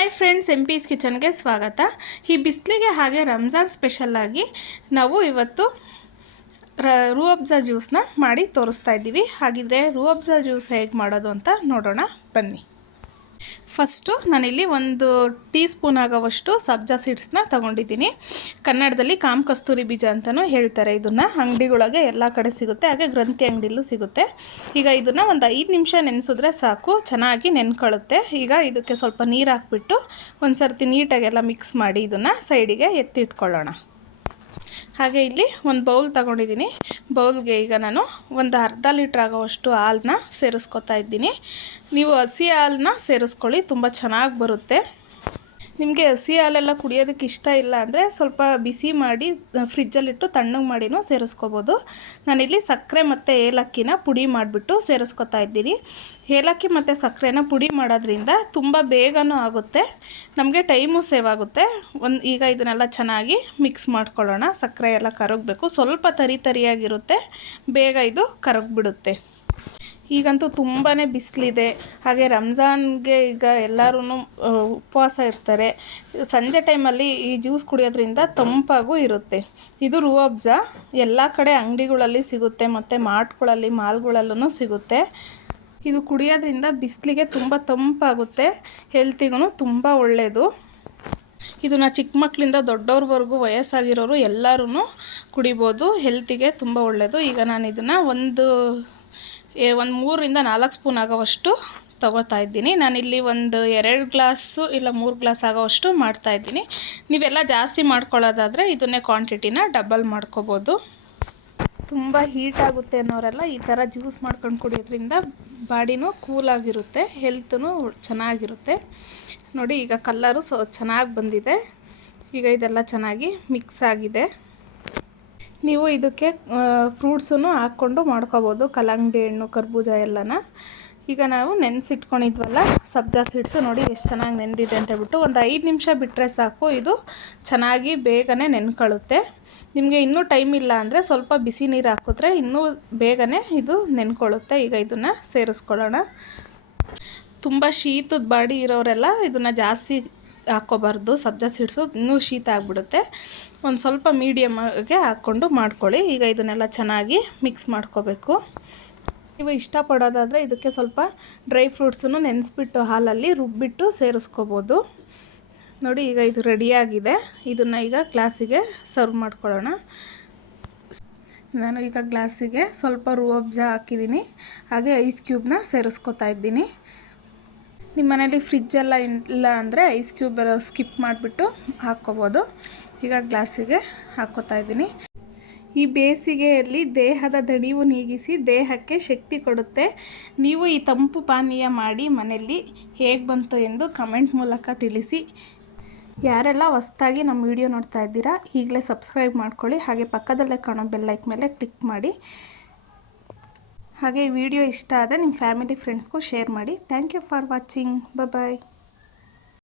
Hi friends, MP's ಕಿಚನ್ಗೆ ಸ್ವಾಗತ. ಈ ಬಿಸಿಲಿಗೆ ಹಾಗೆ ರಂಜಾನ್ ಸ್ಪೆಷಲ್ಲಾಗಿ ನಾವು ಇವತ್ತು ರೂಹ್ ಅಫ್ಜಾ ಜ್ಯೂಸನ್ನ ಮಾಡಿ ತೋರಿಸ್ತಾ ಇದ್ದೀವಿ. ಹಾಗಿದ್ರೆ ರೂಹ್ ಅಫ್ಜಾ ಜ್ಯೂಸ್ ಹೇಗೆ ಮಾಡೋದು ಅಂತ ನೋಡೋಣ ಬನ್ನಿ. ಫಸ್ಟು ನಾನಿಲ್ಲಿ 1 ಟೀ ಸ್ಪೂನ್ ಆಗೋವಷ್ಟು ಸಬ್ಜಾ ಸೀಡ್ಸ್ನ ತೊಗೊಂಡಿದ್ದೀನಿ. ಕನ್ನಡದಲ್ಲಿ ಕಾಮ್ ಕಸ್ತೂರಿ ಬೀಜ ಅಂತಲೂ ಹೇಳ್ತಾರೆ. ಇದನ್ನು ಅಂಗಡಿಗಳೊಳಗೆ ಎಲ್ಲ ಕಡೆ ಸಿಗುತ್ತೆ, ಹಾಗೆ ಗ್ರಂಥಿ ಅಂಗಡಿಲೂ ಸಿಗುತ್ತೆ. ಈಗ ಇದನ್ನು ಒಂದು 5 ನಿಮಿಷ ನೆನೆಸಿದ್ರೆ ಸಾಕು, ಚೆನ್ನಾಗಿ ನೆನ್ಕೊಳ್ಳುತ್ತೆ. ಈಗ ಇದಕ್ಕೆ ಸ್ವಲ್ಪ ನೀರು ಹಾಕ್ಬಿಟ್ಟು ಒಂದು ಸರ್ತಿ ನೀಟಾಗೆಲ್ಲ ಮಿಕ್ಸ್ ಮಾಡಿ ಇದನ್ನು ಸೈಡಿಗೆ ಎತ್ತಿಟ್ಕೊಳ್ಳೋಣ. ಹಾಗೆ ಇಲ್ಲಿ ಒಂದು ಬೌಲ್ ತಗೊಂಡಿದ್ದೀನಿ. ಬೌಲ್ಗೆ ಈಗ ನಾನು ಒಂದು ಅರ್ಧ ಲೀಟ್ರ್ ಆಗೋವಷ್ಟು ಹಾಲನ್ನ ಸೇರಿಸ್ಕೊತಾ ಇದ್ದೀನಿ. ನೀವು ಹಸಿ ಹಾಲನ್ನ ಸೇರಿಸ್ಕೊಳ್ಳಿ, ತುಂಬ ಚೆನ್ನಾಗಿ ಬರುತ್ತೆ. ನಿಮಗೆ ಹಸಿ ಹಾಲೆಲ್ಲ ಕುಡಿಯೋದಕ್ಕೆ ಇಷ್ಟ ಇಲ್ಲ ಅಂದರೆ ಸ್ವಲ್ಪ ಬಿಸಿ ಮಾಡಿ ಫ್ರಿಜ್ಜಲ್ಲಿಟ್ಟು ತಣ್ಣಗೆ ಮಾಡಿನೂ ಸೇರಿಸ್ಕೋಬೋದು. ನಾನಿಲ್ಲಿ ಸಕ್ಕರೆ ಮತ್ತು ಏಲಕ್ಕಿನ ಪುಡಿ ಮಾಡಿಬಿಟ್ಟು ಸೇರಿಸ್ಕೊತಾ ಇದ್ದೀನಿ. ಏಲಕ್ಕಿ ಮತ್ತು ಸಕ್ಕರೆನ ಪುಡಿ ಮಾಡೋದ್ರಿಂದ ತುಂಬ ಬೇಗನೂ ಆಗುತ್ತೆ, ನಮಗೆ ಟೈಮು ಸೇವ್ ಆಗುತ್ತೆ. ಈಗ ಇದನ್ನೆಲ್ಲ ಚೆನ್ನಾಗಿ ಮಿಕ್ಸ್ ಮಾಡ್ಕೊಳ್ಳೋಣ. ಸಕ್ಕರೆ ಎಲ್ಲ ಕರಗಬೇಕು, ಸ್ವಲ್ಪ ತರಿಯಾಗಿರುತ್ತೆ, ಬೇಗ ಇದು ಕರಗಿಬಿಡುತ್ತೆ. ಈಗಂತೂ ತುಂಬಾ ಬಿಸಿಲಿದೆ, ಹಾಗೆ ರಂಜಾನ್ಗೆ ಈಗ ಎಲ್ಲರೂ ಉಪವಾಸ ಇರ್ತಾರೆ. ಸಂಜೆ ಟೈಮಲ್ಲಿ ಈ ಜ್ಯೂಸ್ ಕುಡಿಯೋದ್ರಿಂದ ತಂಪಾಗೂ ಇರುತ್ತೆ. ಇದು ರೂಹ್ ಅಫ್ಜಾ ಎಲ್ಲ ಕಡೆ ಅಂಗಡಿಗಳಲ್ಲಿ ಸಿಗುತ್ತೆ, ಮತ್ತು ಮಾಲ್ಗಳಲ್ಲಿ ಮಾಲ್ಗಳಲ್ಲೂ ಸಿಗುತ್ತೆ. ಇದು ಕುಡಿಯೋದ್ರಿಂದ ಬಿಸಿಲಿಗೆ ತುಂಬ ತಂಪಾಗುತ್ತೆ, ಹೆಲ್ತಿಗೂ ತುಂಬ ಒಳ್ಳೆಯದು. ಇದನ್ನು ಚಿಕ್ಕ ಮಕ್ಕಳಿಂದ ದೊಡ್ಡವ್ರವರೆಗೂ ವಯಸ್ಸಾಗಿರೋರು ಎಲ್ಲರೂ ಕುಡಿಬೋದು, ಹೆಲ್ತಿಗೆ ತುಂಬ ಒಳ್ಳೆಯದು. ಈಗ ನಾನು ಇದನ್ನು ಒಂದು 3 ರಿಂದ 4 ಸ್ಪೂನ್ ಆಗೋವಷ್ಟು ತಗೋತಾ ಇದ್ದೀನಿ. ನಾನಿಲ್ಲಿ ಒಂದು 2 ಗ್ಲಾಸು ಇಲ್ಲ 3 ಗ್ಲಾಸ್ ಆಗೋವಷ್ಟು ಮಾಡ್ತಾಯಿದ್ದೀನಿ. ನೀವೆಲ್ಲ ಜಾಸ್ತಿ ಮಾಡ್ಕೊಳ್ಳೋದಾದರೆ ಇದನ್ನೇ ಕ್ವಾಂಟಿಟಿನ ಡಬಲ್ ಮಾಡ್ಕೋಬೋದು. ತುಂಬ ಹೀಟ್ ಆಗುತ್ತೆ ಅನ್ನೋರೆಲ್ಲ ಈ ಥರ ಜ್ಯೂಸ್ ಮಾಡ್ಕೊಂಡು ಕುಡಿಯೋದ್ರಿಂದ ಬಾಡಿನೂ ಕೂಲಾಗಿರುತ್ತೆ, ಹೆಲ್ತೂ ಚೆನ್ನಾಗಿರುತ್ತೆ. ನೋಡಿ, ಈಗ ಕಲ್ಲರು ಚೆನ್ನಾಗಿ ಬಂದಿದೆ. ಈಗ ಇದೆಲ್ಲ ಚೆನ್ನಾಗಿ ಮಿಕ್ಸ್ ಆಗಿದೆ. ನೀವು ಇದಕ್ಕೆ ಫ್ರೂಟ್ಸೂ ಹಾಕ್ಕೊಂಡು ಮಾಡ್ಕೋಬೋದು, ಕಲ್ಲಂಗಡಿ ಹಣ್ಣು, ಕರ್ಬೂಜ ಎಲ್ಲನ. ಈಗ ನಾವು ನೆನೆಸಿಟ್ಕೊಂಡಿದ್ವಲ್ಲ ಸಬ್ಜಾ ಸೀಡ್ಸು, ನೋಡಿ ಎಷ್ಟು ಚೆನ್ನಾಗಿ ನೆಂದಿದೆ ಅಂತ ಹೇಳ್ಬಿಟ್ಟು ಒಂದು 5 ನಿಮಿಷ ಬಿಟ್ಟರೆ ಸಾಕು, ಇದು ಚೆನ್ನಾಗಿ ಬೇಗನೆ ನೆನ್ಕೊಳ್ಳುತ್ತೆ. ನಿಮಗೆ ಇನ್ನೂ ಟೈಮ್ ಇಲ್ಲ ಅಂದರೆ ಸ್ವಲ್ಪ ಬಿಸಿ ನೀರು ಹಾಕಿದ್ರೆ ಇನ್ನೂ ಬೇಗನೆ ಇದು ನೆನ್ಕೊಳ್ಳುತ್ತೆ. ಈಗ ಇದನ್ನು ಸೇರಿಸ್ಕೊಳ್ಳೋಣ. ತುಂಬ ಶೀತದ ಬಾಡಿ ಇರೋರೆಲ್ಲ ಇದನ್ನು ಜಾಸ್ತಿ ಹಾಕ್ಕೋಬಾರ್ದು, ಸಬ್ಜಾ ಸೀಡ್ಸು ಇನ್ನೂ ಶೀತ ಆಗಿಬಿಡುತ್ತೆ. ಒಂದು ಸ್ವಲ್ಪ ಮೀಡಿಯಮ್ಗೆ ಹಾಕ್ಕೊಂಡು ಮಾಡ್ಕೊಳ್ಳಿ. ಈಗ ಇದನ್ನೆಲ್ಲ ಚೆನ್ನಾಗಿ ಮಿಕ್ಸ್ ಮಾಡ್ಕೋಬೇಕು. ನೀವು ಇಷ್ಟಪಡೋದಾದರೆ ಇದಕ್ಕೆ ಸ್ವಲ್ಪ ಡ್ರೈ ಫ್ರೂಟ್ಸನ್ನು ನೆನೆಸ್ಬಿಟ್ಟು ಹಾಲಲ್ಲಿ ರುಬ್ಬಿಟ್ಟು ಸೇರಿಸ್ಕೋಬೋದು. ನೋಡಿ, ಈಗ ಇದು ರೆಡಿಯಾಗಿದೆ. ಇದನ್ನು ಈಗ ಗ್ಲಾಸಿಗೆ ಸರ್ವ್ ಮಾಡ್ಕೊಳ್ಳೋಣ. ನಾನು ಈಗ ಗ್ಲಾಸಿಗೆ ಸ್ವಲ್ಪ ರೂಹ್ ಅಫ್ಜಾ ಹಾಕಿದ್ದೀನಿ, ಹಾಗೆ ಐಸ್ ಕ್ಯೂಬ್ನ ಸೇರಿಸ್ಕೊತಾ ಇದ್ದೀನಿ. ನಿಮ್ಮ ಮನೇಲಿ ಫ್ರಿಜ್ಜೆಲ್ಲ ಇಲ್ಲ ಅಂದರೆ ಐಸ್ ಕ್ಯೂಬ್ ಸ್ಕಿಪ್ ಮಾಡಿಬಿಟ್ಟು ಹಾಕ್ಕೋಬೋದು. ಈಗ ಗ್ಲಾಸಿಗೆ ಹಾಕ್ಕೋತಾ ಇದ್ದೀನಿ. ಈ ಬೇಸಿಗೆಯಲ್ಲಿ ದೇಹದ ದಣಿವು ನೀಗಿಸಿ ದೇಹಕ್ಕೆ ಶಕ್ತಿ ಕೊಡುತ್ತೆ. ನೀವು ಈ ತಂಪು ಪಾನೀಯ ಮಾಡಿ ಮನೆಯಲ್ಲಿ ಹೇಗೆ ಬಂತು ಎಂದು ಕಮೆಂಟ್ ಮೂಲಕ ತಿಳಿಸಿ. ಯಾರೆಲ್ಲ ಹೊಸದಾಗಿ ನಮ್ಮ ವಿಡಿಯೋ ನೋಡ್ತಾ ಇದ್ದೀರಾ ಈಗಲೇ ಸಬ್ಸ್ಕ್ರೈಬ್ ಮಾಡ್ಕೊಳ್ಳಿ, ಹಾಗೆ ಪಕ್ಕದಲ್ಲೇ ಕಾಣೋ ಬೆಲ್ಲೈಕ್ ಮೇಲೆ ಕ್ಲಿಕ್ ಮಾಡಿ. ಹಾಗೆ ಈ ವಿಡಿಯೋ ಇಷ್ಟ ಆದರೆ ನಿಮ್ಮ ಫ್ಯಾಮಿಲಿ ಫ್ರೆಂಡ್ಸ್ಗೂ ಶೇರ್ ಮಾಡಿ. Thank you for watching. Bye.